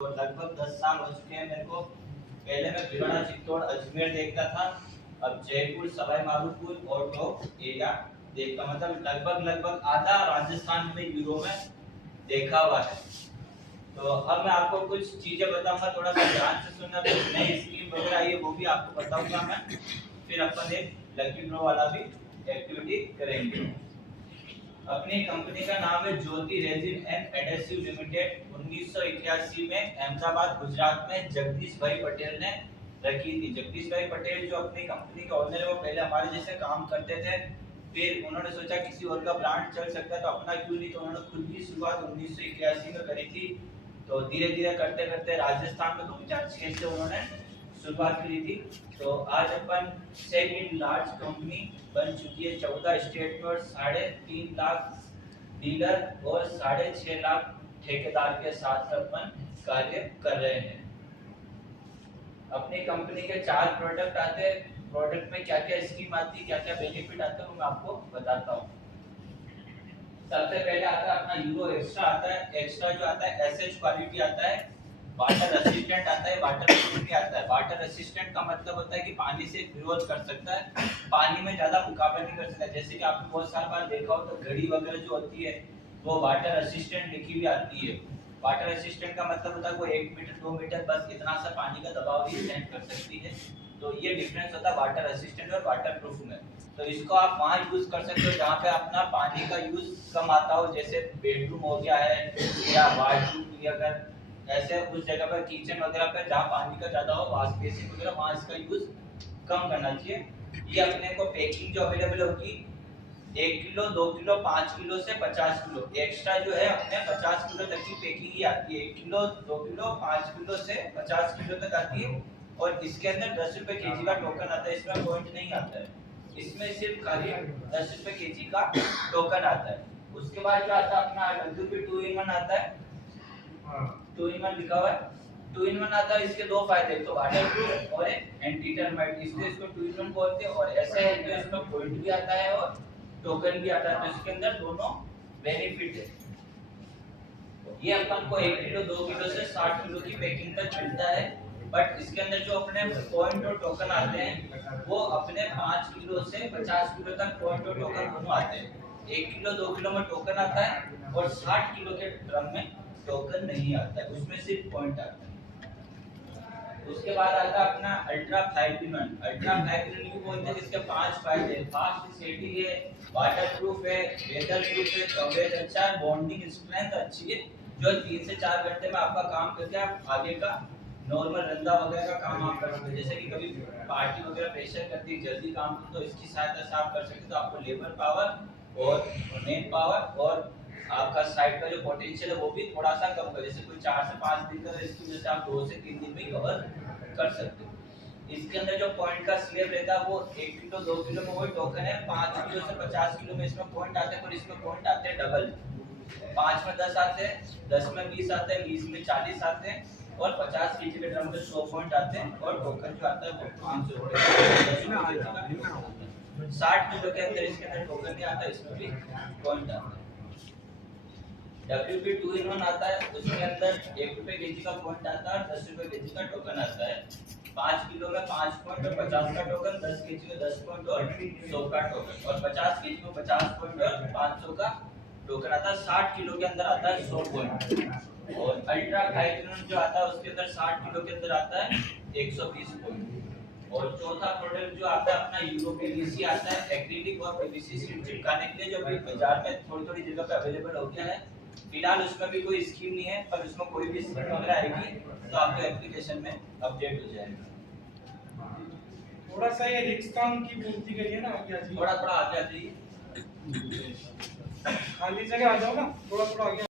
तो लगभग 10 साल हो चुके हैं मेरे को। पहले मैं भिवाड़ा, चित्तौड़, अजमेर देखता था। अब जयपुर, सवाई माधोपुर और टॉप एरिया देखता, मतलब लगभग आधा राजस्थान में, यूरो में देखा हुआ है। तो अब मैं आपको कुछ चीजें बताऊंगा, थोड़ा सा ध्यान से सुनना। कुछ नई स्कीम वगैरह आई है वो भी आपको बताऊंगा मैं। फिर अपन एक लकी ड्रॉ वाला भी एक्टिविटी करेंगे। अपनी कंपनी का नाम है ज्योति रेजिन एंड एडेसिव लिमिटेड। 1981 में अहमदाबाद, गुजरात में जगदीश भाई पटेल ने रखी थी। जगदीश भाई पटेल जो अपनी कंपनी के ओनर है, वो पहले हमारे जैसे काम करते थे। फिर उन्होंने सोचा किसी और का ब्रांड चल सकता है तो अपना क्यों नहीं, तो उन्होंने खुद की शुरुआत 1981 में करी थी। तो धीरे धीरे करते करते राजस्थान में 2006 से उन्होंने शुरुआत की थी। तो आज अपन सेकंड लार्ज कंपनी बन चुकी है 14 स्टेट में, और 3.5 लाख डीलर और 6.5 लाख ठेकेदार के साथ अपन कार्य कर रहे हैं। अपनी कंपनी के 4 प्रोडक्ट आते हैं। प्रोडक्ट में क्या क्या स्कीम आती है, क्या क्या बेनिफिट आते हैं, वो मैं आपको बताता हूँ। सबसे पहले आता है अपना यूरो एक्स्ट्रा आता है। एक्स्ट्रा जो आता है एसएच क्वालिटी आता है, वाटर असिस्टेंट आता है, वाटर प्रूफ आता है। वाटर असिस्टेंट का मतलब होता है कि पानी से विरोध कर सकता है, पानी में ज्यादा मुकाबला नहीं कर सकता। जैसे कि आपने बहुत सारी बार देखा हो तो घड़ी वगैरह जो होती है वो वाटर असिस्टेंट लिखी हुई आती है। वाटर असिस्टेंट का मतलब होता है वो 1 मीटर 2 मीटर बस इतना सा पानी का दबाव ही सेंड कर सकती है। तो ये डिफरेंस होता है वाटर असिस्टेंट और वाटर प्रूफ में। तो इसको आप वहाँ यूज कर सकते हो जहाँ पे अपना पानी का यूज कम आता हो, जैसे बेडरूम हो गया है या वाशरूम, या अगर ऐसे उस जगह पर किचन वगैरह पे जहाँ पानी का ज्यादा हो, वॉश बेसिन वगैरह, वहाँ इसका यूज कम करना चाहिए। ये अपने को पैकिंग जो अवेलेबल होगी 1 किलो, 2 किलो, 5 किलो से 50 किलो। एक्स्ट्रा जो है अपने 50 किलो तक की पैकिंग ही आती है। 1 किलो, 2 किलो, 5 किलो से 50 किलो तक आती है। और इसके अंदर 10 रुपए केजी का टोकन आता है, इसमें पॉइंट नहीं आता है। इसमें सिर्फ खाली 10 रुपए केजी का टोकन आता है। उसके बाद जो आता है अपना डब्ल्यूपी 2 in 1 आता है। 2 in 1 लिखा हुआ है। 2 in 1 आता है, इसके दो फायदे, एक तो वाटर प्रूफ और एक एंटी टर्माइट, इसलिए इसको 2 in 1 बोलते हैं। और ऐसा है कि इसमें पॉइंट भी आता है और टोकन भी आता है, तो इसके अंदर दोनों बेनिफिट है। ये अपन को 1 किलो, 2 किलो से 60 किलो की पैकिंग तक मिलता है। बट इसके अंदर जो अपने पॉइंट और टोकन आते हैं वो अपने 5 किलो से 50 किलो तक पॉइंट और टोकन दोनों आते हैं। 1 किलो, 2 किलो में टोकन आता है और 60 किलो के ड्रम में टोकन नहीं आता है, उसमें सिर्फ पॉइंट आता है। उसके बाद आता है अपना अल्ट्रा 5 in 1। अल्ट्रा 5 in 1 को बोलते हैं, इसके 5 फायदे हैं। फास्ट सेटिंग है, वाटर प्रूफ है, वेदर प्रूफ है, कवरेज अच्छा है, बॉन्डिंग स्ट्रेंथ अच्छी है, जो 3 से 4 घंटे में आपका काम करके आप आगे का नॉर्मल रंदा वगैरह का काम आप कर सकते हैं। जैसे कि कभी पार्टी वगैरह प्रेशर करती है जल्दी काम, तो इसकी सहायता से आप कर सकते हैं। तो आपको लेबर पावर और मैन पावर और आपका साइड का जो पोटेंशियल है वो भी थोड़ा सा कम कर, जैसे कोई 4 से 5 दिन का इसकी वजह से आप 2 से 3 दिन में कवर कर सकते हो। इसके अंदर जो पॉइंट का स्लैब रहता है वो 1 किलो, 2 किलो में वही टोकन है, 5 किलो से 50 किलो में इसमें पॉइंट आते हैं, पर इसमें पॉइंट आते हैं डबल। 5 में 10 आते हैं, 10 में 20 आते हैं, 20 में 40 आते हैं, और 50 केजी के ड्रम में 100 पॉइंट आते हैं, और टोकन जो आता है वो 500 रुपए। 60 किलो के अंदर इसके अंदर टोकन नहीं आता, इसमें भी पॉइंट आता है। WP 2 in 1 आता है, उसके अंदर 1 रुपए केजी का पॉइंट आता है और 10 रुपए केजी का टोकन आता है। 5 किलो में 5 पॉइंट और 50 का टोकन, 10 केजी में 10 पॉइंट और 100 का टोकन, और 50 केजी में 50 पॉइंट और 500 का टोकन आता है। 60 किलो के अंदर आता है 100 पॉइंट। और अल्ट्रा 5 in 1 जो आता है उसके अंदर 60 किलो के अंदर आता है 120 पॉइंट। और चौथा प्रोडक्ट जो आता है अपना यूरो पीवीसी आता है, एक्रिलिक और पीवीसी शीट चिपकाने के लिए, जो अभी बाजार में थोड़ी-थोड़ी जगह पे अवेलेबल हो गया है। फिलहाल उसमें भी कोई स्कीम नहीं है, पर उसमें कोई भी स्कीम वगैरह आएगी तो आपके एप्लीकेशन में अपडेट हो जाएगा। थोड़ा सा ये रिक्स काम की पूर्ति करिए ना, आगे आ जाइए। थोड़ा थोड़ा आगे आ जाइए, खाली जगह आ जाओ ना, थोड़ा थोड़ा आगे।